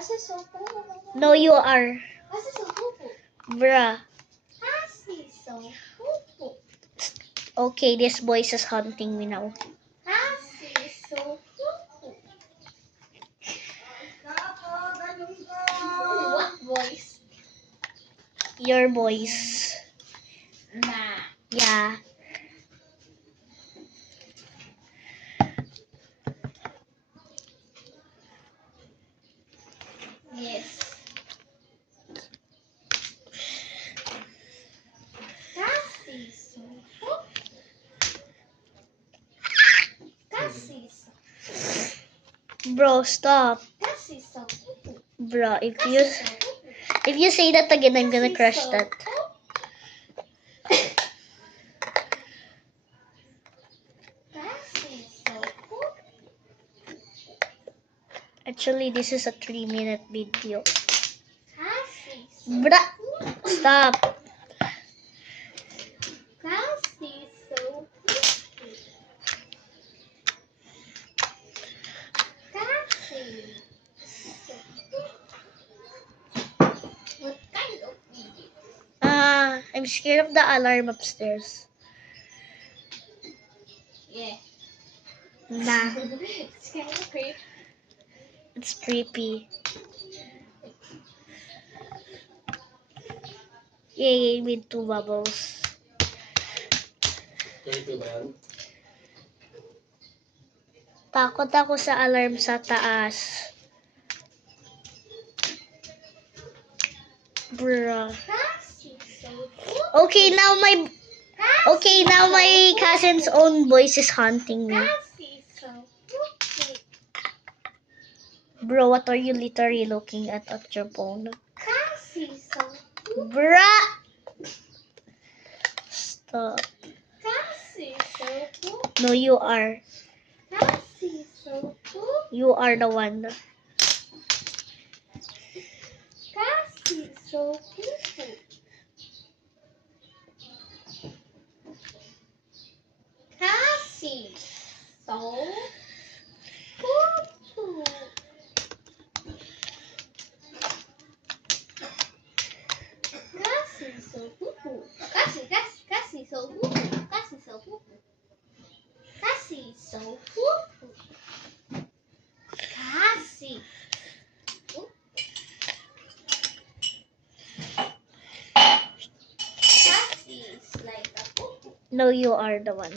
Kasi so poo. No, you are. Kasi so poo. Bruh. Kasi so poo. Okay, this voice is haunting me now. Kasi so poo. What voice? Your voice. Nah. Yeah. Yes. Kasi so poo. Kasi so. Bro, stop. Kasi so poo. Bro, if Kasi so poo. you say that again, I'm gonna crush so that. Kasi so poo. Actually, this is a 3-minute video. Kasi so Bruh, stop. Kasi so poo. Kasi so poo. What kind of video? I'm scared of the alarm upstairs. Yeah. Nah, It's kind of creepy. it's creepy. Yay, with 2 bubbles. Takot ako sa alarm sa taas. Bruh. Kasi so poo. Okay, now my cousin's own voice is haunting me. Kasi so poo. Bro, what are you literally looking at your phone? Kasi so poo. Bruh! Stop. Kasi so poo. No, you are. Kasi so poo. You are the one. Kasi so poo. Kasi so poo. Kasi so poo. Kasi so poo. Kasi so poo. Kasi so poo. Kasi. Kasi is like a poo. No, you are the one.